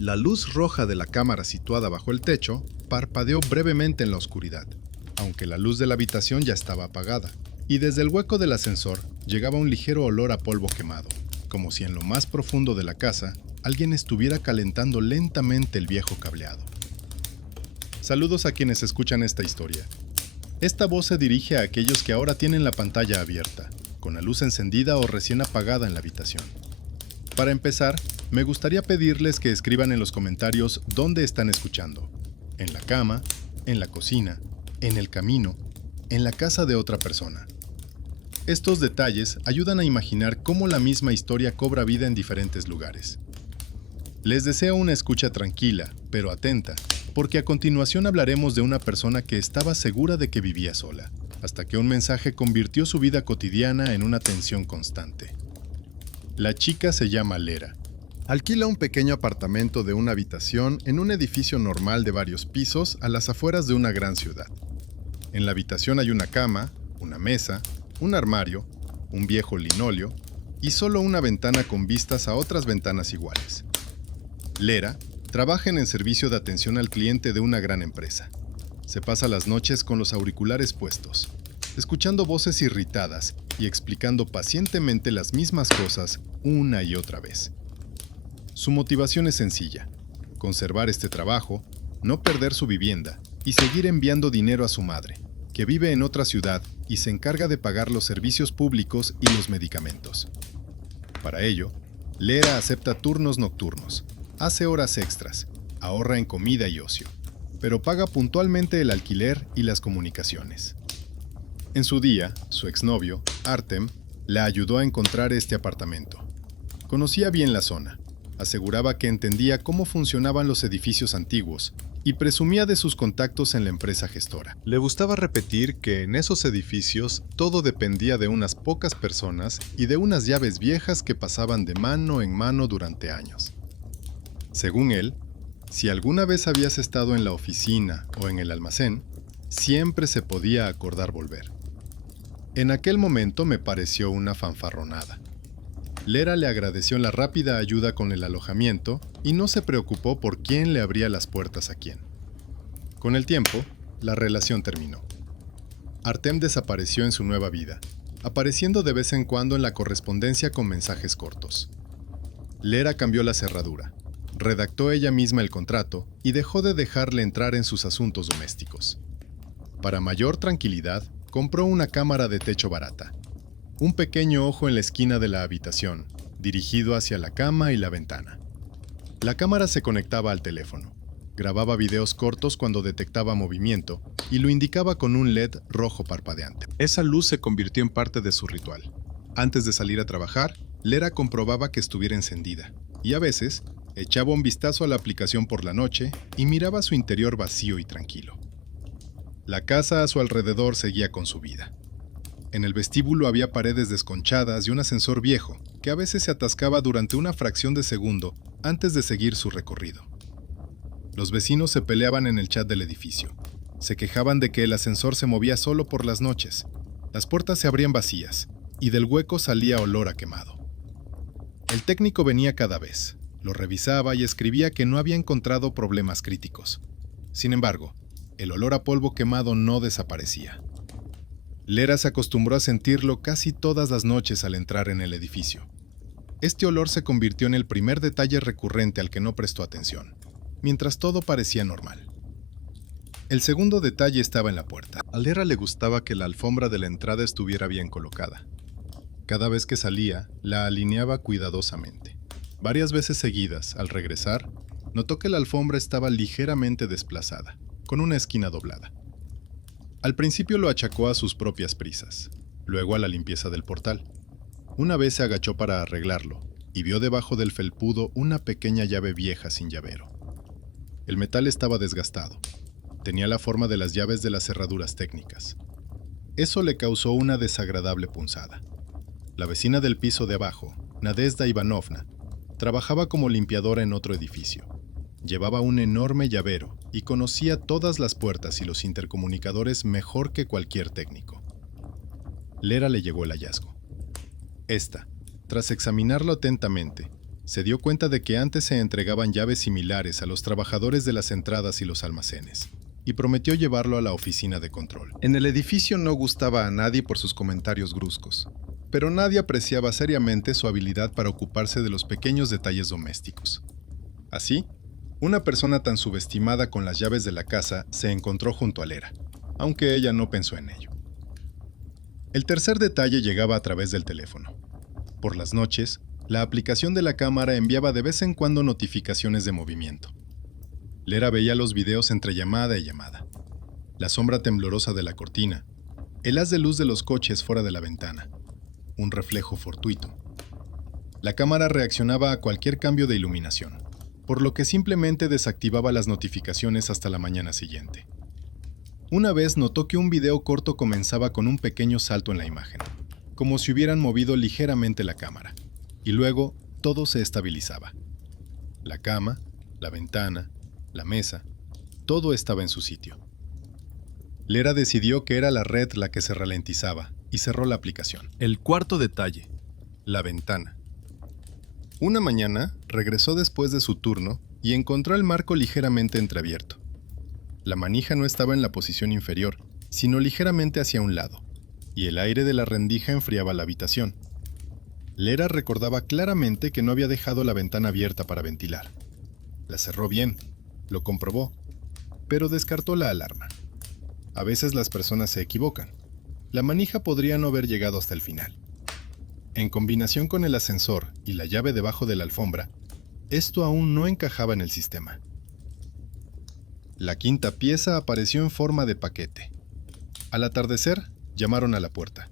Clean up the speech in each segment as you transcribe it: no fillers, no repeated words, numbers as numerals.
La luz roja de la cámara situada bajo el techo parpadeó brevemente en la oscuridad, aunque la luz de la habitación ya estaba apagada, y desde el hueco del ascensor llegaba un ligero olor a polvo quemado, como si en lo más profundo de la casa alguien estuviera calentando lentamente el viejo cableado. Saludos a quienes escuchan esta historia. Esta voz se dirige a aquellos que ahora tienen la pantalla abierta, con la luz encendida o recién apagada en la habitación. Para empezar, me gustaría pedirles que escriban en los comentarios dónde están escuchando. En la cama, en la cocina, en el camino, en la casa de otra persona. Estos detalles ayudan a imaginar cómo la misma historia cobra vida en diferentes lugares. Les deseo una escucha tranquila, pero atenta, porque a continuación hablaremos de una persona que estaba segura de que vivía sola, hasta que un mensaje convirtió su vida cotidiana en una tensión constante. La chica se llama Lera. Alquila un pequeño apartamento de una habitación en un edificio normal de varios pisos a las afueras de una gran ciudad. En la habitación hay una cama, una mesa, un armario, un viejo linóleo y solo una ventana con vistas a otras ventanas iguales. Lera trabaja en el servicio de atención al cliente de una gran empresa. Se pasa las noches con los auriculares puestos, escuchando voces irritadas y explicando pacientemente las mismas cosas una y otra vez. Su motivación es sencilla: conservar este trabajo, no perder su vivienda y seguir enviando dinero a su madre, que vive en otra ciudad y se encarga de pagar los servicios públicos y los medicamentos. Para ello, Lera acepta turnos nocturnos, hace horas extras, ahorra en comida y ocio, pero paga puntualmente el alquiler y las comunicaciones. En su día, su exnovio, Artem, la ayudó a encontrar este apartamento. Conocía bien la zona, aseguraba que entendía cómo funcionaban los edificios antiguos y presumía de sus contactos en la empresa gestora. Le gustaba repetir que en esos edificios todo dependía de unas pocas personas y de unas llaves viejas que pasaban de mano en mano durante años. Según él, si alguna vez habías estado en la oficina o en el almacén, siempre se podía acordar volver. En aquel momento me pareció una fanfarronada. Lera le agradeció la rápida ayuda con el alojamiento y no se preocupó por quién le abría las puertas a quién. Con el tiempo, la relación terminó. Artem desapareció en su nueva vida, apareciendo de vez en cuando en la correspondencia con mensajes cortos. Lera cambió la cerradura, redactó ella misma el contrato y dejó de dejarle entrar en sus asuntos domésticos. Para mayor tranquilidad, compró una cámara de techo barata. Un pequeño ojo en la esquina de la habitación, dirigido hacia la cama y la ventana. La cámara se conectaba al teléfono, grababa videos cortos cuando detectaba movimiento y lo indicaba con un LED rojo parpadeante. Esa luz se convirtió en parte de su ritual. Antes de salir a trabajar, Lera comprobaba que estuviera encendida y a veces echaba un vistazo a la aplicación por la noche y miraba su interior vacío y tranquilo. La casa a su alrededor seguía con su vida. En el vestíbulo había paredes desconchadas y un ascensor viejo, que a veces se atascaba durante una fracción de segundo antes de seguir su recorrido. Los vecinos se peleaban en el chat del edificio. Se quejaban de que el ascensor se movía solo por las noches. Las puertas se abrían vacías, y del hueco salía olor a quemado. El técnico venía cada vez, lo revisaba y escribía que no había encontrado problemas críticos. Sin embargo, el olor a polvo quemado no desaparecía. Lera se acostumbró a sentirlo casi todas las noches al entrar en el edificio. Este olor se convirtió en el primer detalle recurrente al que no prestó atención, mientras todo parecía normal. El segundo detalle estaba en la puerta. A Lera le gustaba que la alfombra de la entrada estuviera bien colocada. Cada vez que salía, la alineaba cuidadosamente. Varias veces seguidas, al regresar, notó que la alfombra estaba ligeramente desplazada, con una esquina doblada. Al principio lo achacó a sus propias prisas, luego a la limpieza del portal. Una vez se agachó para arreglarlo y vio debajo del felpudo una pequeña llave vieja sin llavero. El metal estaba desgastado. Tenía la forma de las llaves de las cerraduras técnicas. Eso le causó una desagradable punzada. La vecina del piso de abajo, Nadezhda Ivanovna, trabajaba como limpiadora en otro edificio. Llevaba un enorme llavero y conocía todas las puertas y los intercomunicadores mejor que cualquier técnico. Lera le llegó el hallazgo. Esta, tras examinarlo atentamente, Se dio cuenta de que antes se entregaban llaves similares a los trabajadores de las entradas y los almacenes, y prometió llevarlo a la oficina de control. En el edificio no gustaba a nadie por sus comentarios bruscos, pero nadie apreciaba seriamente su habilidad para ocuparse de los pequeños detalles domésticos. Así, una persona tan subestimada con las llaves de la casa se encontró junto a Lera, aunque ella no pensó en ello. El tercer detalle llegaba a través del teléfono. Por las noches, la aplicación de la cámara enviaba de vez en cuando notificaciones de movimiento. Lera veía los videos entre llamada y llamada. La sombra temblorosa de la cortina, el haz de luz de los coches fuera de la ventana, un reflejo fortuito. La cámara reaccionaba a cualquier cambio de iluminación, por lo que simplemente desactivaba las notificaciones hasta la mañana siguiente. Una vez notó que un video corto comenzaba con un pequeño salto en la imagen, como si hubieran movido ligeramente la cámara, y luego todo se estabilizaba. La cama, la ventana, la mesa, todo estaba en su sitio. Lera decidió que era la red la que se ralentizaba y cerró la aplicación. El cuarto detalle, la ventana. Una mañana regresó después de su turno y encontró el marco ligeramente entreabierto. La manija no estaba en la posición inferior, sino ligeramente hacia un lado, y el aire de la rendija enfriaba la habitación. Lera recordaba claramente que no había dejado la ventana abierta para ventilar. La cerró bien, lo comprobó, pero descartó la alarma. A veces las personas se equivocan. La manija podría no haber llegado hasta el final. En combinación con el ascensor y la llave debajo de la alfombra, esto aún no encajaba en el sistema. La quinta pieza apareció en forma de paquete. Al atardecer, llamaron a la puerta.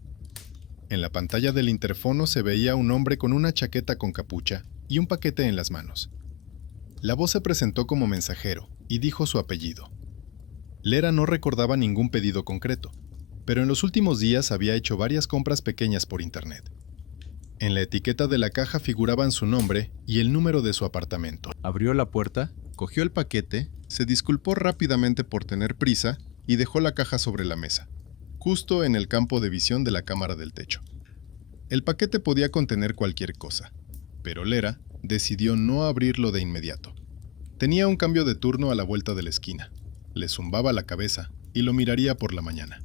En la pantalla del interfono se veía un hombre con una chaqueta con capucha y un paquete en las manos. La voz se presentó como mensajero y dijo su apellido. Lera no recordaba ningún pedido concreto, pero en los últimos días había hecho varias compras pequeñas por internet. En la etiqueta de la caja figuraban su nombre y el número de su apartamento. Abrió la puerta, cogió el paquete, se disculpó rápidamente por tener prisa y dejó la caja sobre la mesa, justo en el campo de visión de la cámara del techo. El paquete podía contener cualquier cosa, pero Lera decidió no abrirlo de inmediato. Tenía un cambio de turno a la vuelta de la esquina. Le zumbaba la cabeza y lo miraría por la mañana.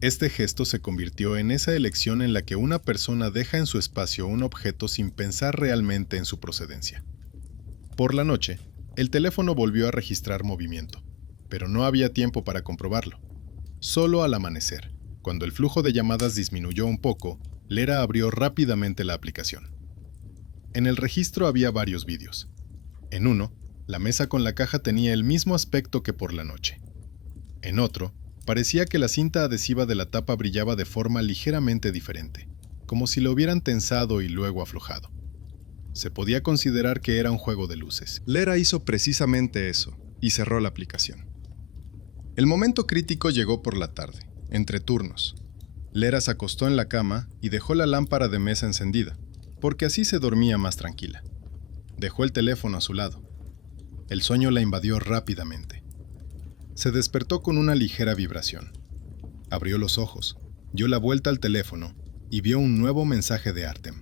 Este gesto se convirtió en esa elección en la que una persona deja en su espacio un objeto sin pensar realmente en su procedencia. Por la noche, el teléfono volvió a registrar movimiento, pero no había tiempo para comprobarlo. Solo al amanecer, cuando el flujo de llamadas disminuyó un poco, Lera abrió rápidamente la aplicación. En el registro había varios vídeos. En uno, la mesa con la caja tenía el mismo aspecto que por la noche. En otro, parecía que la cinta adhesiva de la tapa brillaba de forma ligeramente diferente, como si lo hubieran tensado y luego aflojado. Se podía considerar que era un juego de luces. Lera hizo precisamente eso y cerró la aplicación. El momento crítico llegó por la tarde, entre turnos. Lera se acostó en la cama y dejó la lámpara de mesa encendida, porque así se dormía más tranquila. Dejó el teléfono a su lado. El sueño la invadió rápidamente. Se despertó con una ligera vibración. Abrió los ojos, dio la vuelta al teléfono y vio un nuevo mensaje de Artem.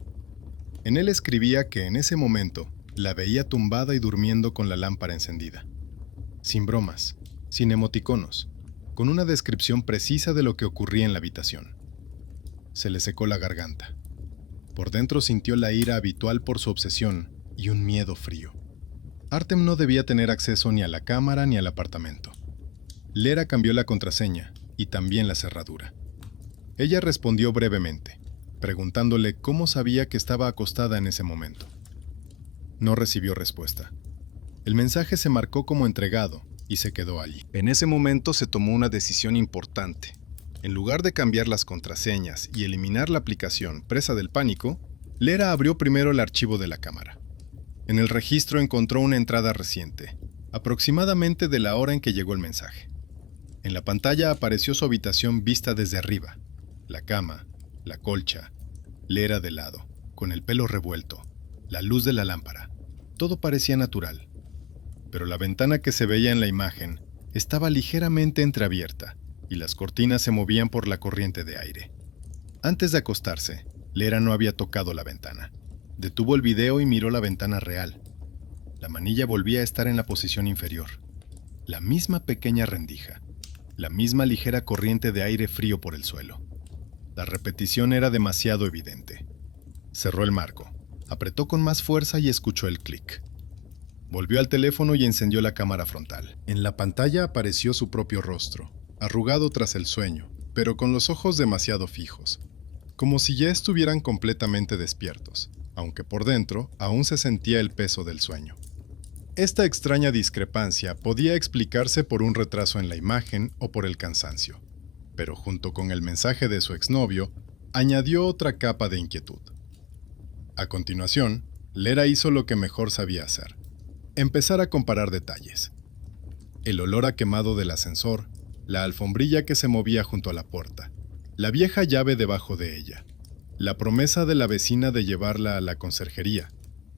En él escribía que en ese momento la veía tumbada y durmiendo con la lámpara encendida. Sin bromas, sin emoticonos, con una descripción precisa de lo que ocurría en la habitación. Se le secó la garganta. Por dentro sintió la ira habitual por su obsesión y un miedo frío. Artem no debía tener acceso ni a la cámara ni al apartamento. Lera cambió la contraseña y también la cerradura. Ella respondió brevemente, preguntándole cómo sabía que estaba acostada en ese momento. No recibió respuesta. El mensaje se marcó como entregado y se quedó allí. En ese momento se tomó una decisión importante. En lugar de cambiar las contraseñas y eliminar la aplicación presa del pánico, Lera abrió primero el archivo de la cámara. En el registro encontró una entrada reciente, aproximadamente de la hora en que llegó el mensaje. En la pantalla apareció su habitación vista desde arriba, la cama, la colcha, Lera de lado, con el pelo revuelto, la luz de la lámpara. Todo parecía natural. Pero la ventana que se veía en la imagen estaba ligeramente entreabierta y las cortinas se movían por la corriente de aire. Antes de acostarse, Lera no había tocado la ventana. Detuvo el video y miró la ventana real. La manilla volvía a estar en la posición inferior. La misma pequeña rendija. La misma ligera corriente de aire frío por el suelo. La repetición era demasiado evidente. Cerró el marco, apretó con más fuerza y escuchó el clic. Volvió al teléfono y encendió la cámara frontal. En la pantalla apareció su propio rostro, arrugado tras el sueño, pero con los ojos demasiado fijos, como si ya estuvieran completamente despiertos, aunque por dentro aún se sentía el peso del sueño. Esta extraña discrepancia podía explicarse por un retraso en la imagen o por el cansancio, pero junto con el mensaje de su exnovio, añadió otra capa de inquietud. A continuación, Lera hizo lo que mejor sabía hacer: empezar a comparar detalles. El olor a quemado del ascensor, la alfombrilla que se movía junto a la puerta, la vieja llave debajo de ella, la promesa de la vecina de llevarla a la conserjería,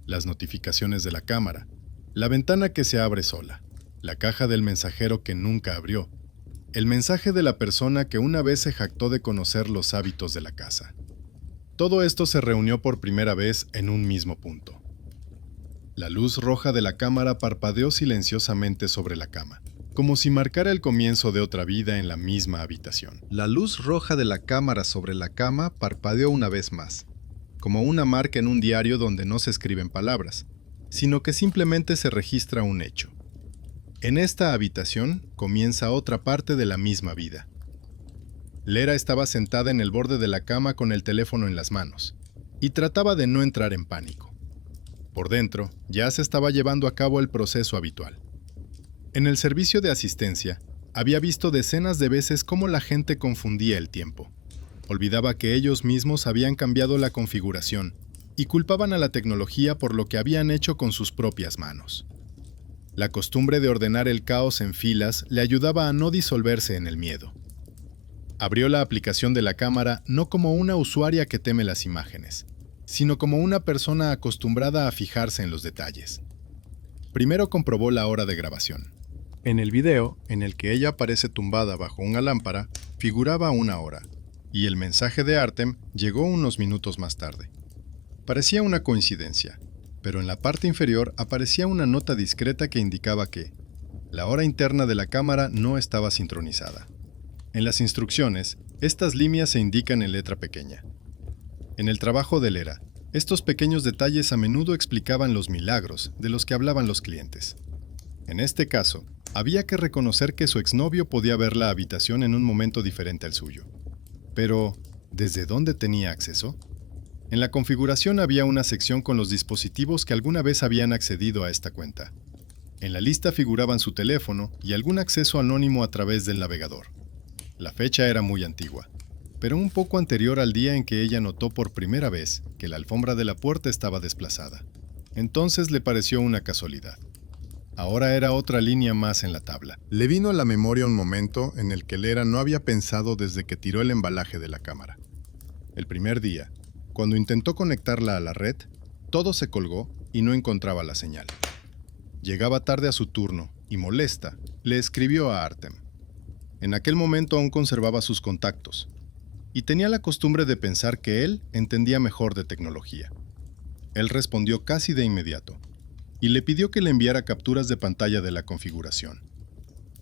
las notificaciones de la cámara, la ventana que se abre sola, la caja del mensajero que nunca abrió, el mensaje de la persona que una vez se jactó de conocer los hábitos de la casa. Todo esto se reunió por primera vez en un mismo punto. La luz roja de la cámara parpadeó silenciosamente sobre la cama, como si marcara el comienzo de otra vida en la misma habitación. La luz roja de la cámara sobre la cama parpadeó una vez más, como una marca en un diario donde no se escriben palabras, sino que simplemente se registra un hecho. En esta habitación comienza otra parte de la misma vida. Lera estaba sentada en el borde de la cama con el teléfono en las manos, y trataba de no entrar en pánico. Por dentro, ya se estaba llevando a cabo el proceso habitual. En el servicio de asistencia, había visto decenas de veces cómo la gente confundía el tiempo. Olvidaba que ellos mismos habían cambiado la configuración y culpaban a la tecnología por lo que habían hecho con sus propias manos. La costumbre de ordenar el caos en filas le ayudaba a no disolverse en el miedo. Abrió la aplicación de la cámara no como una usuaria que teme las imágenes, sino como una persona acostumbrada a fijarse en los detalles. Primero comprobó la hora de grabación. En el video, en el que ella aparece tumbada bajo una lámpara, figuraba 1 hora, y el mensaje de Artem llegó unos minutos más tarde. Parecía una coincidencia, pero en la parte inferior aparecía una nota discreta que indicaba que la hora interna de la cámara no estaba sincronizada. En las instrucciones, estas líneas se indican en letra pequeña. En el trabajo de Lera, estos pequeños detalles a menudo explicaban los milagros de los que hablaban los clientes. En este caso, había que reconocer que su exnovio podía ver la habitación en un momento diferente al suyo. Pero, ¿desde dónde tenía acceso? En la configuración había una sección con los dispositivos que alguna vez habían accedido a esta cuenta. En la lista figuraban su teléfono y algún acceso anónimo a través del navegador. La fecha era muy antigua, pero un poco anterior al día en que ella notó por primera vez que la alfombra de la puerta estaba desplazada. Entonces le pareció una casualidad. Ahora era otra línea más en la tabla. Le vino a la memoria un momento en el que Lera no había pensado desde que tiró el embalaje de la cámara. El primer día, cuando intentó conectarla a la red, todo se colgó y no encontraba la señal. Llegaba tarde a su turno y, molesta, le escribió a Artem. En aquel momento aún conservaba sus contactos, y tenía la costumbre de pensar que él entendía mejor de tecnología. Él respondió casi de inmediato, y le pidió que le enviara capturas de pantalla de la configuración.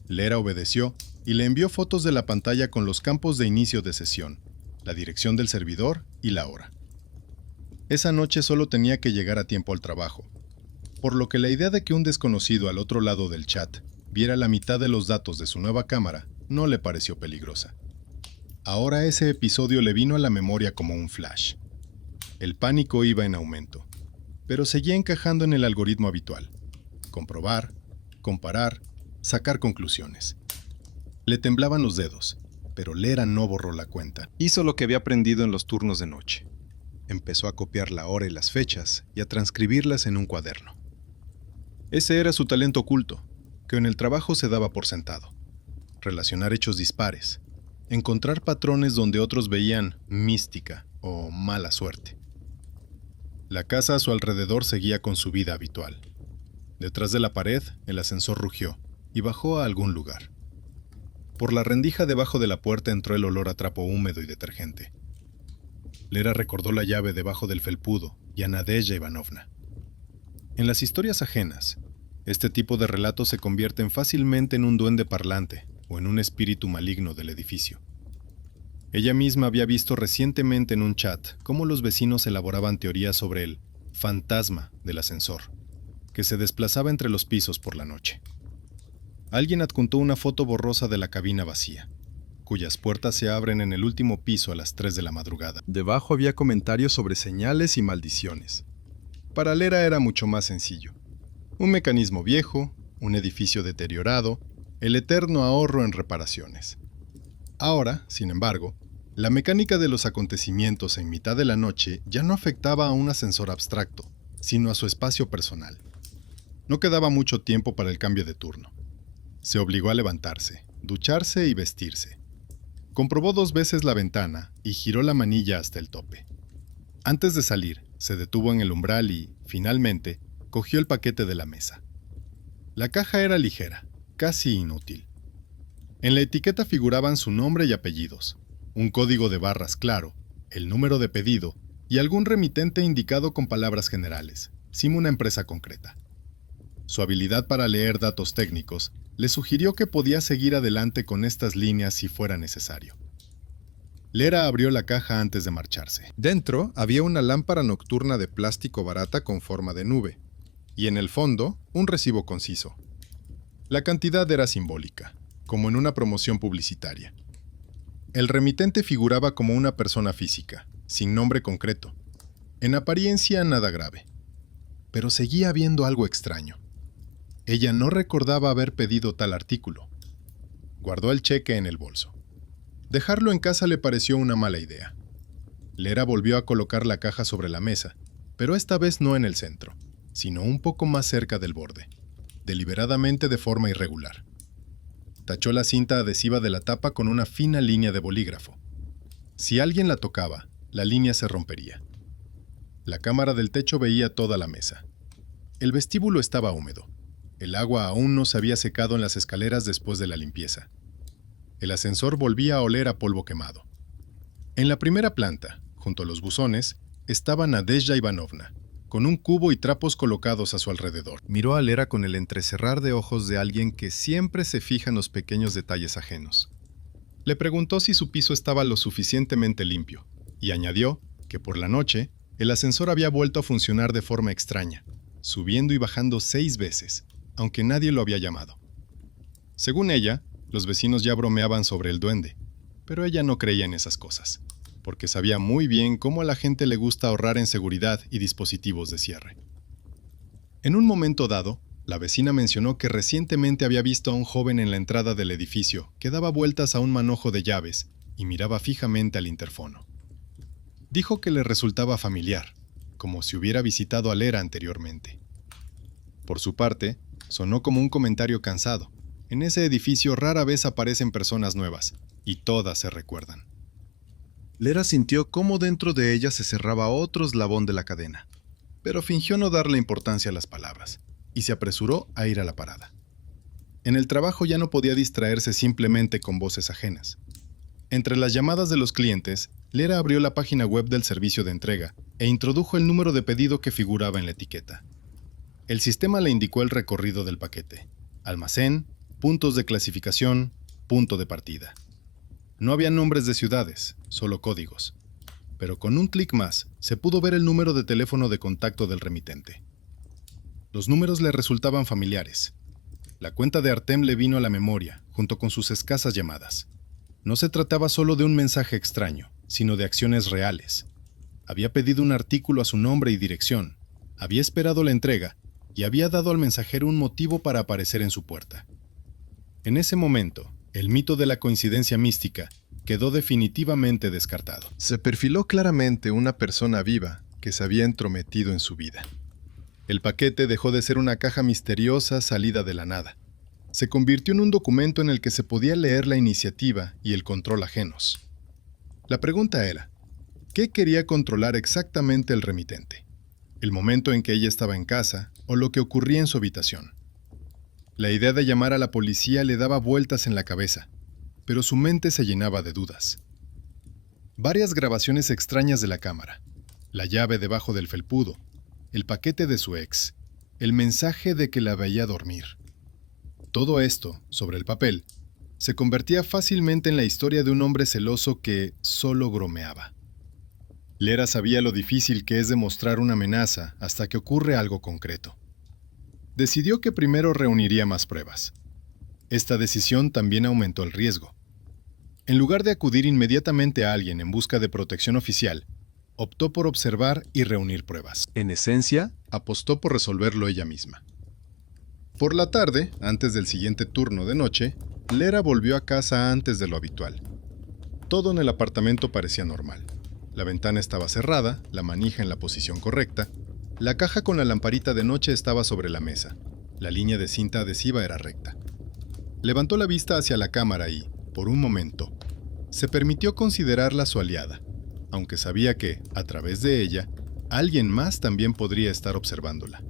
Lera obedeció y le envió fotos de la pantalla con los campos de inicio de sesión, la dirección del servidor y la hora. Esa noche solo tenía que llegar a tiempo al trabajo, por lo que la idea de que un desconocido al otro lado del chat viera la mitad de los datos de su nueva cámara no le pareció peligrosa. Ahora ese episodio le vino a la memoria como un flash. El pánico iba en aumento, pero seguía encajando en el algoritmo habitual: comprobar, comparar, sacar conclusiones. Le temblaban los dedos, pero Lera no borró la cuenta. Hizo lo que había aprendido en los turnos de noche. Empezó a copiar la hora y las fechas y a transcribirlas en un cuaderno. Ese era su talento oculto, que en el trabajo se daba por sentado: relacionar hechos dispares, encontrar patrones donde otros veían mística o mala suerte. La casa a su alrededor seguía con su vida habitual. Detrás de la pared, el ascensor rugió y bajó a algún lugar. Por la rendija debajo de la puerta entró el olor a trapo húmedo y detergente. Lera recordó la llave debajo del felpudo y a Nadezhda Ivanovna. En las historias ajenas, este tipo de relatos se convierten fácilmente en un duende parlante o en un espíritu maligno del edificio. Ella misma había visto recientemente en un chat cómo los vecinos elaboraban teorías sobre el fantasma del ascensor, que se desplazaba entre los pisos por la noche. Alguien adjuntó una foto borrosa de la cabina vacía, cuyas puertas se abren en el último piso a las 3 de la madrugada. Debajo había comentarios sobre señales y maldiciones. Para Lera era mucho más sencillo. Un mecanismo viejo, un edificio deteriorado, el eterno ahorro en reparaciones. Ahora, sin embargo, la mecánica de los acontecimientos en mitad de la noche ya no afectaba a un ascensor abstracto, sino a su espacio personal. No quedaba mucho tiempo para el cambio de turno. Se obligó a levantarse, ducharse y vestirse. Comprobó 2 veces la ventana y giró la manilla hasta el tope. Antes de salir, se detuvo en el umbral y, finalmente, cogió el paquete de la mesa. La caja era ligera, casi inútil. En la etiqueta figuraban su nombre y apellidos, un código de barras claro, el número de pedido y algún remitente indicado con palabras generales, sin una empresa concreta. Su habilidad para leer datos técnicos le sugirió que podía seguir adelante con estas líneas si fuera necesario. Lera abrió la caja antes de marcharse. Dentro había una lámpara nocturna de plástico barata con forma de nube, y en el fondo, un recibo conciso. La cantidad era simbólica, como en una promoción publicitaria. El remitente figuraba como una persona física, sin nombre concreto. En apariencia nada grave. Pero seguía habiendo algo extraño. Ella no recordaba haber pedido tal artículo. Guardó el cheque en el bolso. Dejarlo en casa le pareció una mala idea. Lera volvió a colocar la caja sobre la mesa, pero esta vez no en el centro, sino un poco más cerca del borde, deliberadamente de forma irregular. Tachó la cinta adhesiva de la tapa con una fina línea de bolígrafo. Si alguien la tocaba, la línea se rompería. La cámara del techo veía toda la mesa. El vestíbulo estaba húmedo. El agua aún no se había secado en las escaleras después de la limpieza. El ascensor volvía a oler a polvo quemado. En la primera planta, junto a los buzones, estaba Nadezhda Ivanovna, con un cubo y trapos colocados a su alrededor. Miró a Lera con el entrecerrar de ojos de alguien que siempre se fija en los pequeños detalles ajenos. Le preguntó si su piso estaba lo suficientemente limpio, y añadió que por la noche el ascensor había vuelto a funcionar de forma extraña, subiendo y bajando 6 veces, aunque nadie lo había llamado. Según ella, los vecinos ya bromeaban sobre el duende, pero ella no creía en esas cosas, porque sabía muy bien cómo a la gente le gusta ahorrar en seguridad y dispositivos de cierre. En un momento dado, la vecina mencionó que recientemente había visto a un joven en la entrada del edificio que daba vueltas a un manojo de llaves y miraba fijamente al interfono. Dijo que le resultaba familiar, como si hubiera visitado a Lera anteriormente. Por su parte, sonó como un comentario cansado. En ese edificio rara vez aparecen personas nuevas, y todas se recuerdan. Lera sintió cómo dentro de ella se cerraba otro eslabón de la cadena, pero fingió no darle importancia a las palabras, y se apresuró a ir a la parada. En el trabajo ya no podía distraerse simplemente con voces ajenas. Entre las llamadas de los clientes, Lera abrió la página web del servicio de entrega e introdujo el número de pedido que figuraba en la etiqueta. El sistema le indicó el recorrido del paquete: almacén, puntos de clasificación, punto de partida. No había nombres de ciudades, solo códigos. Pero con un clic más, se pudo ver el número de teléfono de contacto del remitente. Los números le resultaban familiares. La cuenta de Artem le vino a la memoria, junto con sus escasas llamadas. No se trataba solo de un mensaje extraño, sino de acciones reales. Había pedido un artículo a su nombre y dirección, había esperado la entrega y había dado al mensajero un motivo para aparecer en su puerta. En ese momento, el mito de la coincidencia mística quedó definitivamente descartado. Se perfiló claramente una persona viva que se había entrometido en su vida. El paquete dejó de ser una caja misteriosa salida de la nada. Se convirtió en un documento en el que se podía leer la iniciativa y el control ajenos. La pregunta era, ¿qué quería controlar exactamente el remitente? ¿El momento en que ella estaba en casa o lo que ocurría en su habitación? La idea de llamar a la policía le daba vueltas en la cabeza, pero su mente se llenaba de dudas. Varias grabaciones extrañas de la cámara, la llave debajo del felpudo, el paquete de su ex, el mensaje de que la veía dormir. Todo esto, sobre el papel, se convertía fácilmente en la historia de un hombre celoso que solo bromeaba. Lera sabía lo difícil que es demostrar una amenaza hasta que ocurre algo concreto. Decidió que primero reuniría más pruebas. Esta decisión también aumentó el riesgo. En lugar de acudir inmediatamente a alguien en busca de protección oficial, optó por observar y reunir pruebas. En esencia, apostó por resolverlo ella misma. Por la tarde, antes del siguiente turno de noche, Lera volvió a casa antes de lo habitual. Todo en el apartamento parecía normal. La ventana estaba cerrada, la manija en la posición correcta, la caja con la lamparita de noche estaba sobre la mesa, la línea de cinta adhesiva era recta. Levantó la vista hacia la cámara y, por un momento, se permitió considerarla su aliada, aunque sabía que, a través de ella, alguien más también podría estar observándola.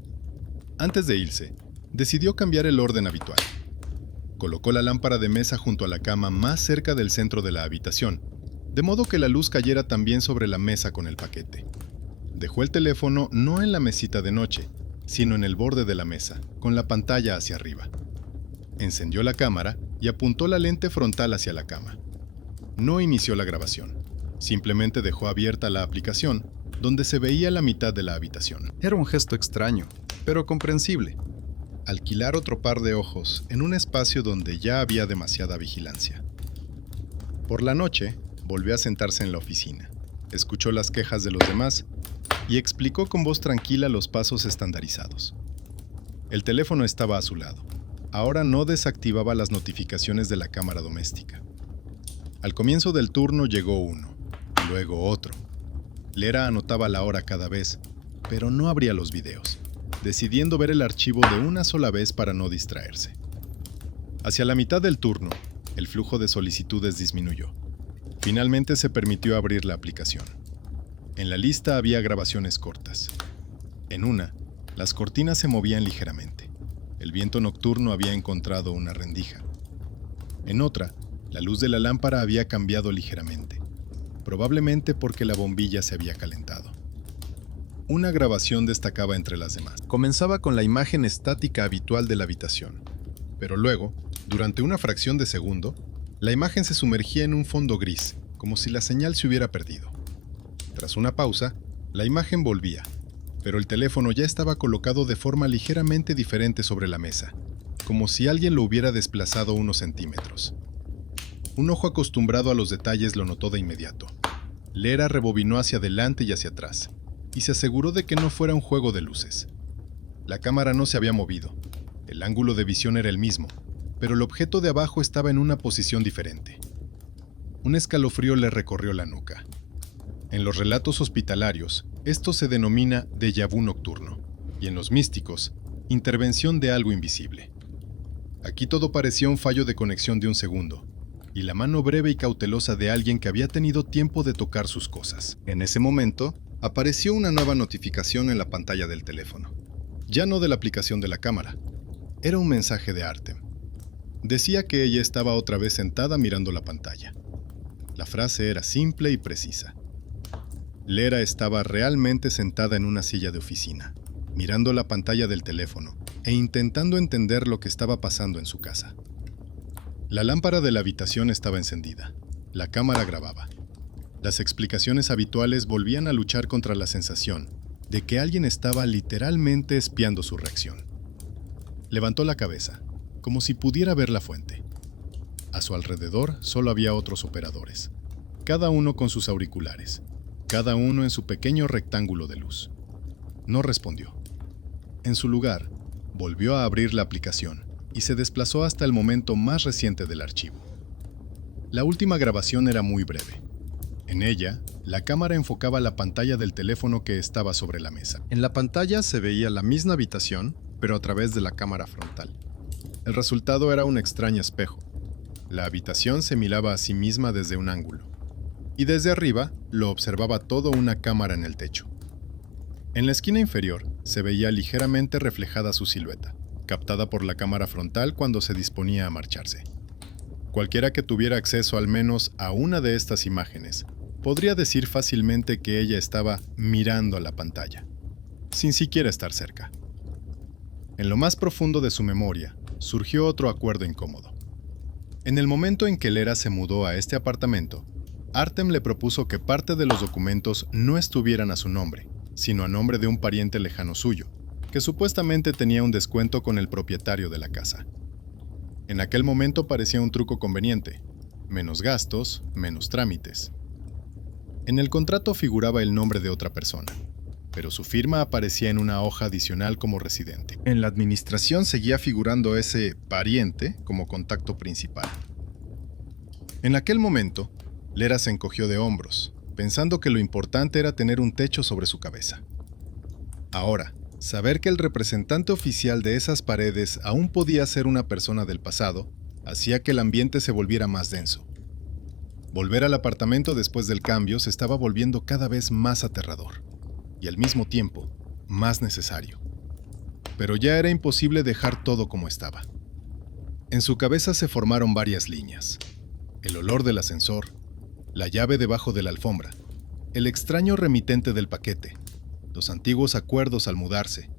Antes de irse, decidió cambiar el orden habitual. Colocó la lámpara de mesa junto a la cama más cerca del centro de la habitación, de modo que la luz cayera también sobre la mesa con el paquete. Dejó el teléfono no en la mesita de noche, sino en el borde de la mesa, con la pantalla hacia arriba. Encendió la cámara y apuntó la lente frontal hacia la cama. No inició la grabación, simplemente dejó abierta la aplicación, donde se veía la mitad de la habitación. Era un gesto extraño, pero comprensible. Alquilar otro par de ojos en un espacio donde ya había demasiada vigilancia. Por la noche, volvió a sentarse en la oficina, escuchó las quejas de los demás y explicó con voz tranquila los pasos estandarizados. El teléfono estaba a su lado. Ahora no desactivaba las notificaciones de la cámara doméstica. Al comienzo del turno llegó uno, y luego otro. Lera anotaba la hora cada vez, pero no abría los videos, decidiendo ver el archivo de una sola vez para no distraerse. Hacia la mitad del turno, el flujo de solicitudes disminuyó. Finalmente se permitió abrir la aplicación. En la lista había grabaciones cortas. En una, las cortinas se movían ligeramente. El viento nocturno había encontrado una rendija. En otra, la luz de la lámpara había cambiado ligeramente, probablemente porque la bombilla se había calentado. Una grabación destacaba entre las demás. Comenzaba con la imagen estática habitual de la habitación, pero luego, durante una fracción de segundo, la imagen se sumergía en un fondo gris, como si la señal se hubiera perdido. Tras una pausa, la imagen volvía, pero el teléfono ya estaba colocado de forma ligeramente diferente sobre la mesa, como si alguien lo hubiera desplazado unos centímetros. Un ojo acostumbrado a los detalles lo notó de inmediato. Lera rebobinó hacia adelante y hacia atrás, y se aseguró de que no fuera un juego de luces. La cámara no se había movido, el ángulo de visión era el mismo, pero el objeto de abajo estaba en una posición diferente. Un escalofrío le recorrió la nuca. En los relatos hospitalarios, esto se denomina déjà vu nocturno, y en los místicos, intervención de algo invisible. Aquí todo parecía un fallo de conexión de un segundo, y la mano breve y cautelosa de alguien que había tenido tiempo de tocar sus cosas. En ese momento, apareció una nueva notificación en la pantalla del teléfono. Ya no de la aplicación de la cámara. Era un mensaje de Artem. Decía que ella estaba otra vez sentada mirando la pantalla. La frase era simple y precisa. Lera estaba realmente sentada en una silla de oficina, mirando la pantalla del teléfono e intentando entender lo que estaba pasando en su casa. La lámpara de la habitación estaba encendida. La cámara grababa. Las explicaciones habituales volvían a luchar contra la sensación de que alguien estaba literalmente espiando su reacción. Levantó la cabeza, como si pudiera ver la fuente. A su alrededor solo había otros operadores, cada uno con sus auriculares, cada uno en su pequeño rectángulo de luz. No respondió. En su lugar, volvió a abrir la aplicación y se desplazó hasta el momento más reciente del archivo. La última grabación era muy breve. En ella, la cámara enfocaba la pantalla del teléfono que estaba sobre la mesa. En la pantalla se veía la misma habitación, pero a través de la cámara frontal. El resultado era un extraño espejo. La habitación se miraba a sí misma desde un ángulo, y desde arriba lo observaba todo una cámara en el techo. En la esquina inferior se veía ligeramente reflejada su silueta, captada por la cámara frontal cuando se disponía a marcharse. Cualquiera que tuviera acceso al menos a una de estas imágenes Podría decir fácilmente que ella estaba mirando a la pantalla, sin siquiera estar cerca. En lo más profundo de su memoria, surgió otro acuerdo incómodo. En el momento en que Lera se mudó a este apartamento, Artem le propuso que parte de los documentos no estuvieran a su nombre, sino a nombre de un pariente lejano suyo, que supuestamente tenía un descuento con el propietario de la casa. En aquel momento parecía un truco conveniente: menos gastos, menos trámites. En el contrato figuraba el nombre de otra persona, pero su firma aparecía en una hoja adicional como residente. En la administración seguía figurando ese pariente como contacto principal. En aquel momento, Lera se encogió de hombros, pensando que lo importante era tener un techo sobre su cabeza. Ahora, saber que el representante oficial de esas paredes aún podía ser una persona del pasado, hacía que el ambiente se volviera más denso. Volver al apartamento después del cambio se estaba volviendo cada vez más aterrador, y al mismo tiempo, más necesario. Pero ya era imposible dejar todo como estaba. En su cabeza se formaron varias líneas: el olor del ascensor, la llave debajo de la alfombra, el extraño remitente del paquete, los antiguos acuerdos al mudarse,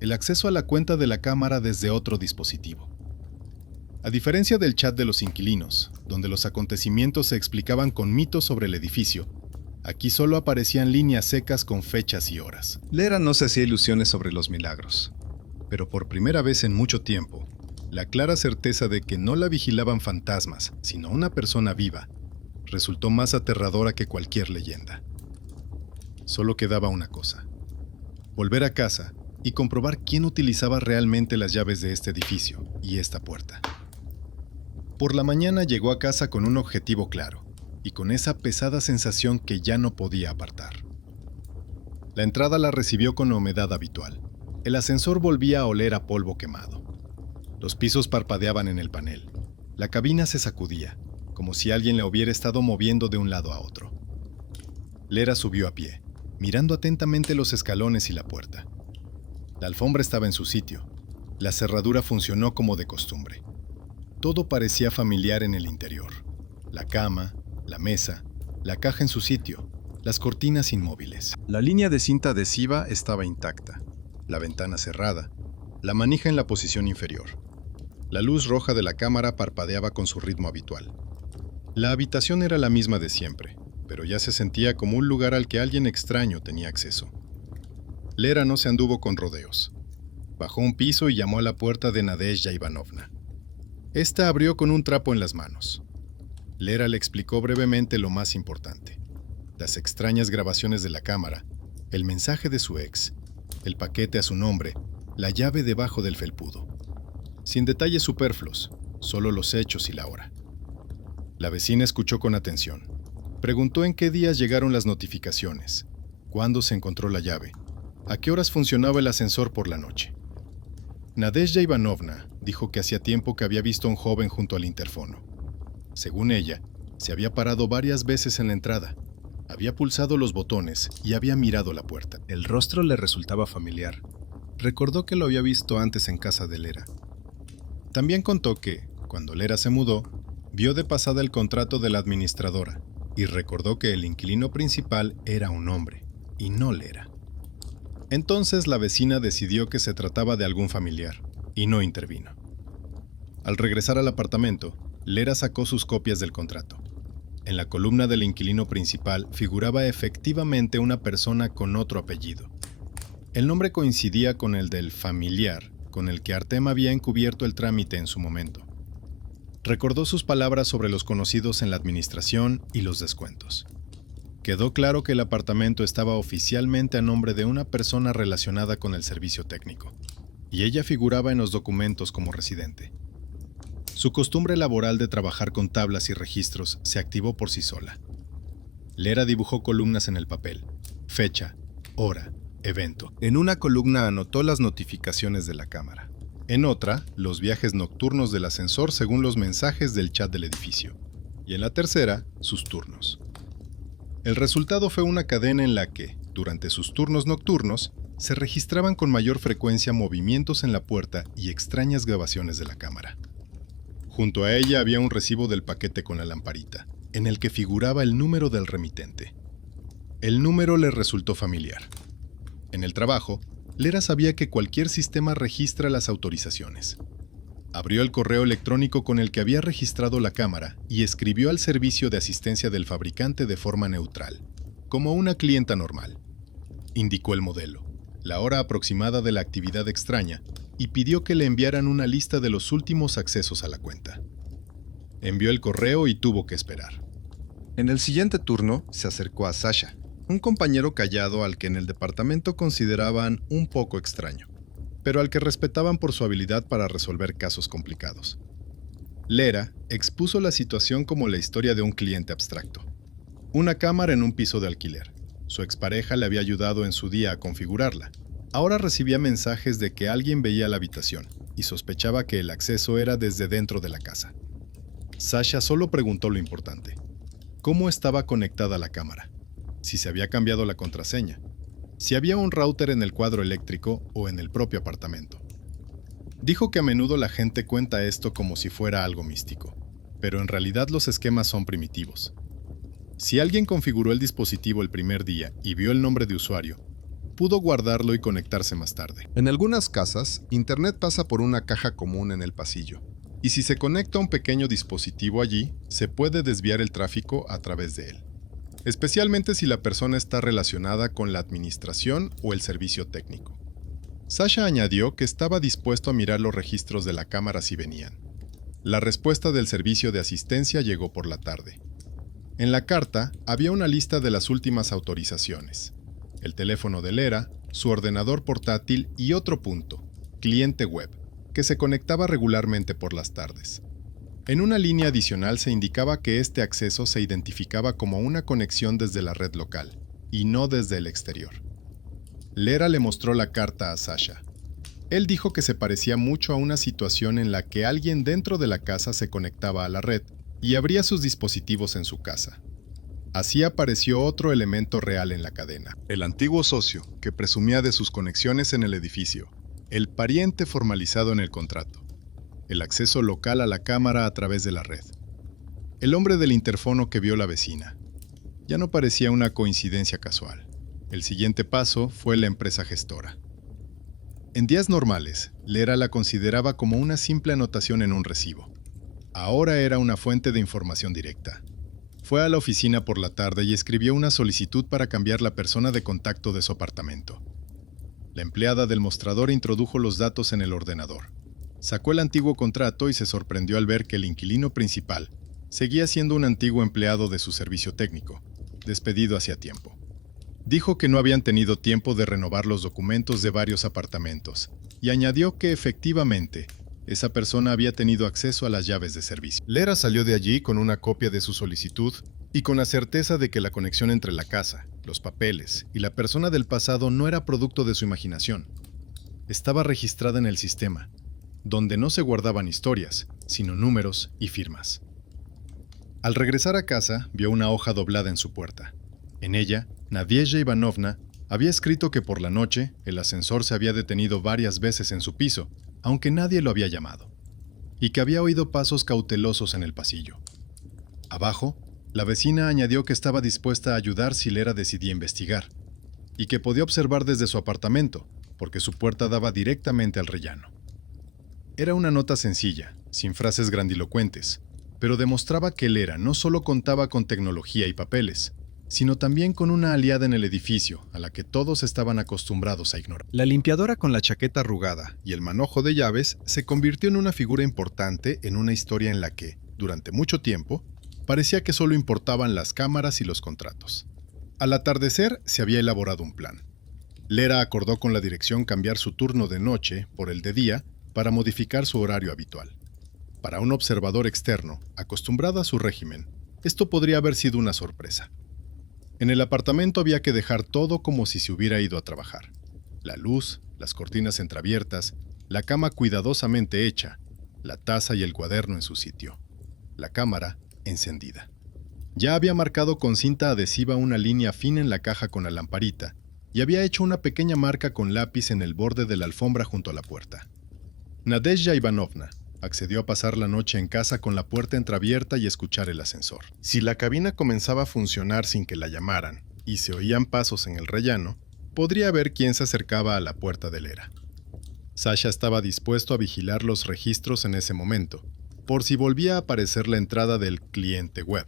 el acceso a la cuenta de la cámara desde otro dispositivo. A diferencia del chat de los inquilinos, donde los acontecimientos se explicaban con mitos sobre el edificio, aquí solo aparecían líneas secas con fechas y horas. Lera no se hacía ilusiones sobre los milagros, pero por primera vez en mucho tiempo, la clara certeza de que no la vigilaban fantasmas, sino una persona viva, resultó más aterradora que cualquier leyenda. Solo quedaba una cosa: volver a casa y comprobar quién utilizaba realmente las llaves de este edificio y esta puerta. Por la mañana llegó a casa con un objetivo claro y con esa pesada sensación que ya no podía apartar. La entrada la recibió con la humedad habitual. El ascensor volvía a oler a polvo quemado. Los pisos parpadeaban en el panel. La cabina se sacudía, como si alguien la hubiera estado moviendo de un lado a otro. Lera subió a pie, mirando atentamente los escalones y la puerta. La alfombra estaba en su sitio. La cerradura funcionó como de costumbre. Todo parecía familiar en el interior: la cama, la mesa, la caja en su sitio, las cortinas inmóviles. La línea de cinta adhesiva estaba intacta, la ventana cerrada, la manija en la posición inferior. La luz roja de la cámara parpadeaba con su ritmo habitual. La habitación era la misma de siempre, pero ya se sentía como un lugar al que alguien extraño tenía acceso. Lera no se anduvo con rodeos. Bajó un piso y llamó a la puerta de Nadezhda Ivanovna. Esta abrió con un trapo en las manos. Lera le explicó brevemente lo más importante: las extrañas grabaciones de la cámara, el mensaje de su ex, el paquete a su nombre, la llave debajo del felpudo. Sin detalles superfluos, solo los hechos y la hora. La vecina escuchó con atención. Preguntó en qué días llegaron las notificaciones, cuándo se encontró la llave, a qué horas funcionaba el ascensor por la noche. Nadezhda Ivanovna dijo que hacía tiempo que había visto a un joven junto al interfono. Según ella, se había parado varias veces en la entrada, había pulsado los botones y había mirado la puerta. El rostro le resultaba familiar. Recordó que lo había visto antes en casa de Lera. También contó que, cuando Lera se mudó, vio de pasada el contrato de la administradora y recordó que el inquilino principal era un hombre, y no Lera. Entonces la vecina decidió que se trataba de algún familiar, y no intervino. Al regresar al apartamento, Lera sacó sus copias del contrato. En la columna del inquilino principal figuraba efectivamente una persona con otro apellido. El nombre coincidía con el del familiar con el que Artem había encubierto el trámite en su momento. Recordó sus palabras sobre los conocidos en la administración y los descuentos. Quedó claro que el apartamento estaba oficialmente a nombre de una persona relacionada con el servicio técnico, y ella figuraba en los documentos como residente. Su costumbre laboral de trabajar con tablas y registros se activó por sí sola. Lera dibujó columnas en el papel: fecha, hora, evento. En una columna anotó las notificaciones de la cámara. En otra, los viajes nocturnos del ascensor según los mensajes del chat del edificio. Y en la tercera, sus turnos. El resultado fue una cadena en la que, durante sus turnos nocturnos, se registraban con mayor frecuencia movimientos en la puerta y extrañas grabaciones de la cámara. Junto a ella había un recibo del paquete con la lamparita, en el que figuraba el número del remitente. El número le resultó familiar. En el trabajo, Lera sabía que cualquier sistema registra las autorizaciones. Abrió el correo electrónico con el que había registrado la cámara y escribió al servicio de asistencia del fabricante de forma neutral, como una clienta normal. Indicó el modelo, la hora aproximada de la actividad extraña y pidió que le enviaran una lista de los últimos accesos a la cuenta. Envió el correo y tuvo que esperar. En el siguiente turno se acercó a Sasha, un compañero callado al que en el departamento consideraban un poco extraño, pero al que respetaban por su habilidad para resolver casos complicados. Lera expuso la situación como la historia de un cliente abstracto. Una cámara en un piso de alquiler. Su expareja le había ayudado en su día a configurarla. Ahora recibía mensajes de que alguien veía la habitación y sospechaba que el acceso era desde dentro de la casa. Sasha solo preguntó lo importante: ¿cómo estaba conectada la cámara? Si se había cambiado la contraseña, si había un router en el cuadro eléctrico o en el propio apartamento. Dijo que a menudo la gente cuenta esto como si fuera algo místico, pero en realidad los esquemas son primitivos. Si alguien configuró el dispositivo el primer día y vio el nombre de usuario, pudo guardarlo y conectarse más tarde. En algunas casas, Internet pasa por una caja común en el pasillo, y si se conecta un pequeño dispositivo allí, se puede desviar el tráfico a través de él, especialmente si la persona está relacionada con la administración o el servicio técnico. Sasha añadió que estaba dispuesto a mirar los registros de la cámara si venían. La respuesta del servicio de asistencia llegó por la tarde. En la carta había una lista de las últimas autorizaciones, el teléfono de Lera, su ordenador portátil y otro punto, cliente web, que se conectaba regularmente por las tardes. En una línea adicional se indicaba que este acceso se identificaba como una conexión desde la red local, y no desde el exterior. Lera le mostró la carta a Sasha. Él dijo que se parecía mucho a una situación en la que alguien dentro de la casa se conectaba a la red y abría sus dispositivos en su casa. Así apareció otro elemento real en la cadena: el antiguo socio, que presumía de sus conexiones en el edificio, el pariente formalizado en el contrato, el acceso local a la cámara a través de la red, el hombre del interfono que vio la vecina. Ya no parecía una coincidencia casual. El siguiente paso fue la empresa gestora. En días normales, Lera la consideraba como una simple anotación en un recibo. Ahora era una fuente de información directa. Fue a la oficina por la tarde y escribió una solicitud para cambiar la persona de contacto de su apartamento. La empleada del mostrador introdujo los datos en el ordenador. Sacó el antiguo contrato y se sorprendió al ver que el inquilino principal seguía siendo un antiguo empleado de su servicio técnico, despedido hacía tiempo. Dijo que no habían tenido tiempo de renovar los documentos de varios apartamentos y añadió que efectivamente esa persona había tenido acceso a las llaves de servicio. Lera salió de allí con una copia de su solicitud y con la certeza de que la conexión entre la casa, los papeles y la persona del pasado no era producto de su imaginación. Estaba registrada en el sistema, donde no se guardaban historias, sino números y firmas. Al regresar a casa, vio una hoja doblada en su puerta. En ella, Nadezhda Ivanovna había escrito que por la noche el ascensor se había detenido varias veces en su piso, aunque nadie lo había llamado, y que había oído pasos cautelosos en el pasillo. Abajo, la vecina añadió que estaba dispuesta a ayudar si Lera decidía investigar, y que podía observar desde su apartamento, porque su puerta daba directamente al rellano. Era una nota sencilla, sin frases grandilocuentes, pero demostraba que Lera no solo contaba con tecnología y papeles, sino también con una aliada en el edificio a la que todos estaban acostumbrados a ignorar. La limpiadora con la chaqueta arrugada y el manojo de llaves se convirtió en una figura importante en una historia en la que, durante mucho tiempo, parecía que solo importaban las cámaras y los contratos. Al atardecer se había elaborado un plan. Lera acordó con la dirección cambiar su turno de noche por el de día para modificar su horario habitual. Para un observador externo, acostumbrado a su régimen, esto podría haber sido una sorpresa. En el apartamento había que dejar todo como si se hubiera ido a trabajar. La luz, las cortinas entreabiertas, la cama cuidadosamente hecha, la taza y el cuaderno en su sitio, la cámara encendida. Ya había marcado con cinta adhesiva una línea fina en la caja con la lamparita y había hecho una pequeña marca con lápiz en el borde de la alfombra junto a la puerta. Nadezhda Ivanovna, Accedió a pasar la noche en casa con la puerta entreabierta y escuchar el ascensor. Si la cabina comenzaba a funcionar sin que la llamaran y se oían pasos en el rellano, podría ver quién se acercaba a la puerta de Lera. Sasha estaba dispuesto a vigilar los registros en ese momento, por si volvía a aparecer la entrada del cliente web.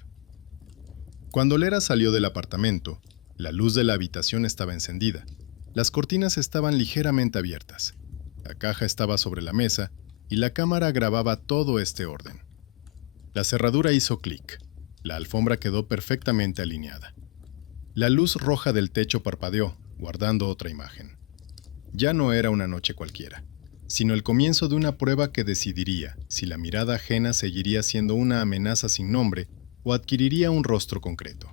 Cuando Lera salió del apartamento, la luz de la habitación estaba encendida. Las cortinas estaban ligeramente abiertas. La caja estaba sobre la mesa y la cámara grababa todo este orden. La cerradura hizo clic. La alfombra quedó perfectamente alineada. La luz roja del techo parpadeó, guardando otra imagen. Ya no era una noche cualquiera, sino el comienzo de una prueba que decidiría si la mirada ajena seguiría siendo una amenaza sin nombre o adquiriría un rostro concreto.